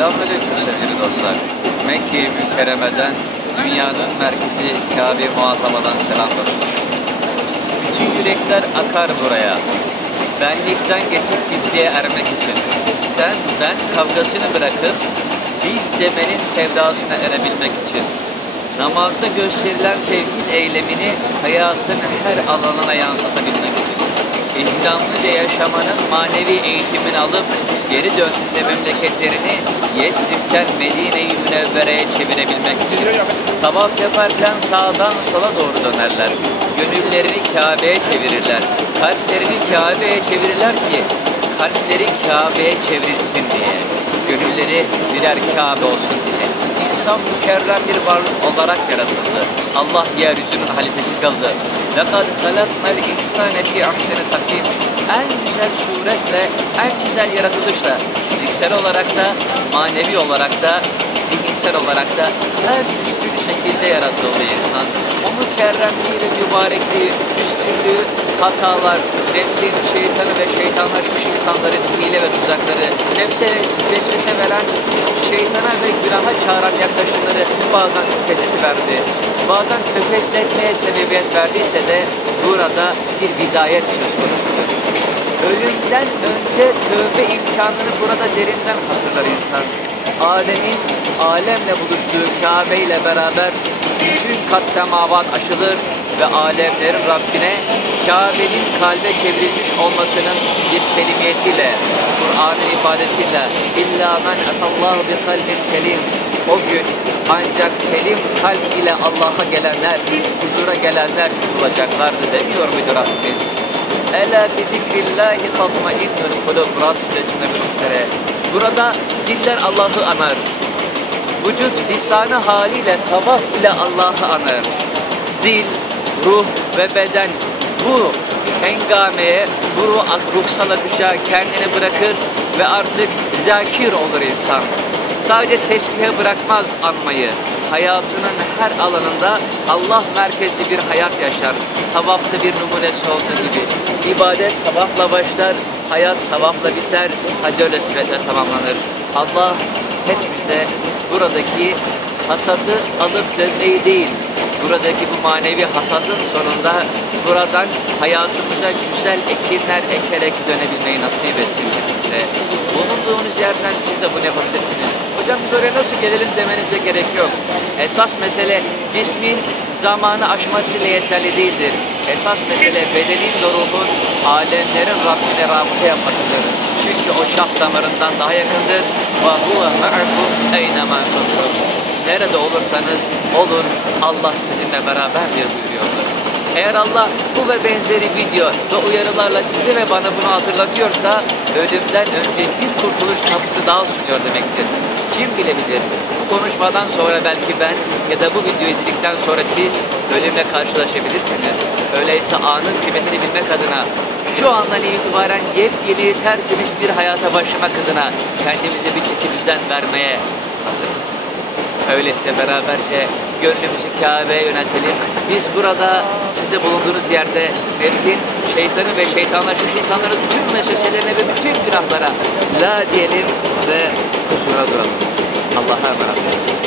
Selamünaleyküm sevgili dostlar. Mekke-i Mükerreme'den dünyanın merkezi Kabe-i Muazzama'dan selamlar. Bütün yürekler akar buraya. Benlikten geçip bizliğe ermek için. Sen ben kavgasını bırakıp biz demenin sevdasına erebilmek için. Namazda gösterilen tevhid eylemini hayatın her alanına yansıtabilmek için. İhramlıca yaşamanın manevi eğitimini alıp geri döndüğünde memleketlerini Yesrib'den Medine-i Münevvere'ye çevirebilmek için. Tavaf yaparken sağdan sola doğru dönerler. Gönüllerini Kabe'ye çevirirler. Kalplerini Kabe'ye çevirirler ki kalpleri Kabe'ye çevrilsin diye. Gönülleri birer Kabe olsun diye. İnsan mükerrem bir varlık olarak yaratıldı. Allah yeryüzünün halifesi kıldı. لَقَدْ خَلَقْنَا الْاِنْسَانَ فِي اَحْسَنِ تَقِيمٍ En güzel suretle, en güzel yaratılışla, fiziksel olarak da, manevi olarak da, zihinsel olarak da her üstün şekilde yaratıldı insan. O mükerremliği ve mübarekliği, üstünlüğü, hatalar, nefsin, şeytanı ve şeytanlaşmış insanların hile ve tuzakları, nefse vesvese veren, şeytana ve günaha çağıran yaklaşımları bazen verdi. Bazen tökezletmeye sebebiyet verdiyse de burada bir bidayet söz konusudur. Ölümden önce tövbe imkanını burada derinden hatırlar insan. Alemin alemle buluştuğu Kabe ile beraber kat semavat aşılır ve alemlerin Rabbine Kabe'nin kalbe çevrilmiş olmasının bir selimiyetiyle, Kur'an'ın ifadesiyle illa men atallahu bi kalbin selim o gün ancak selim kalp ile Allah'a gelenler, huzura gelenler bulacaklardı demiyor muydu Rabbimiz? Ela bi zikrillahi tatmainnul kulub Rad suresinde. Burada diller Allah'ı anar. Vücut lisanı haliyle tavaf ile Allah'ı anar. Dil, ruh ve beden bu hengameye, bu ruhsal akışa kendini bırakır ve artık zakir olur insan. Sadece tesbihe bırakmaz anmayı. Hayatının her alanında Allah merkezli bir hayat yaşar. Tavafta bir numunesi olduğu gibi. İbadet tavafla başlar, hayat tavafla biter, hacı öyle süretle tamamlanır. Allah hepimize buradaki hasatı alıp dönmeyi değil, buradaki bu manevi hasadın sonunda buradan hayatımıza güzel ekinler ekerek dönebilmeyi nasip etsin. Bulunduğunuz yerden siz de bunu yapabilirsiniz Hocam biz oraya nasıl gelelim demenize gerek yok. Esas mesele cismin zamanı aşmasıyla yeterli değildir. Esas mesele bedenin ve ruhun alemlerin Rabbine rabıta yapmasıdır. Çünkü o şah damarından daha yakındır. وَهُوَ مَعَكُمْ اَيْنَمَا كُنْتُمْ Nerede olursanız olun Allah sizinle beraberdir buyuruyordur. Eğer Allah bu ve benzeri video ve uyarılarla size ve bana bunu hatırlatıyorsa ölümden önce bir kurtuluş kapısı daha sunuyor demektir. Kim bilebilir? Bu konuşmadan sonra belki ben ya da bu videoyu izledikten sonra siz ölümle karşılaşabilirsiniz. Öyleyse anın kıymetini bilmek adına şu andan itibaren yepyeni tertemiz bir hayata başlamak adına kendimize bir çeki düzen vermeye hazır mısınız? Öyleyse beraberce gönlümüzü Kabe'ye yöneltelim. Biz burada size bulunduğunuz yerde nefsin, şeytanı ve şeytanlaşmış insanların tüm meselelerini ve bütün günahlara la diyelim ve huzura duralım. Allah'a emanet olun.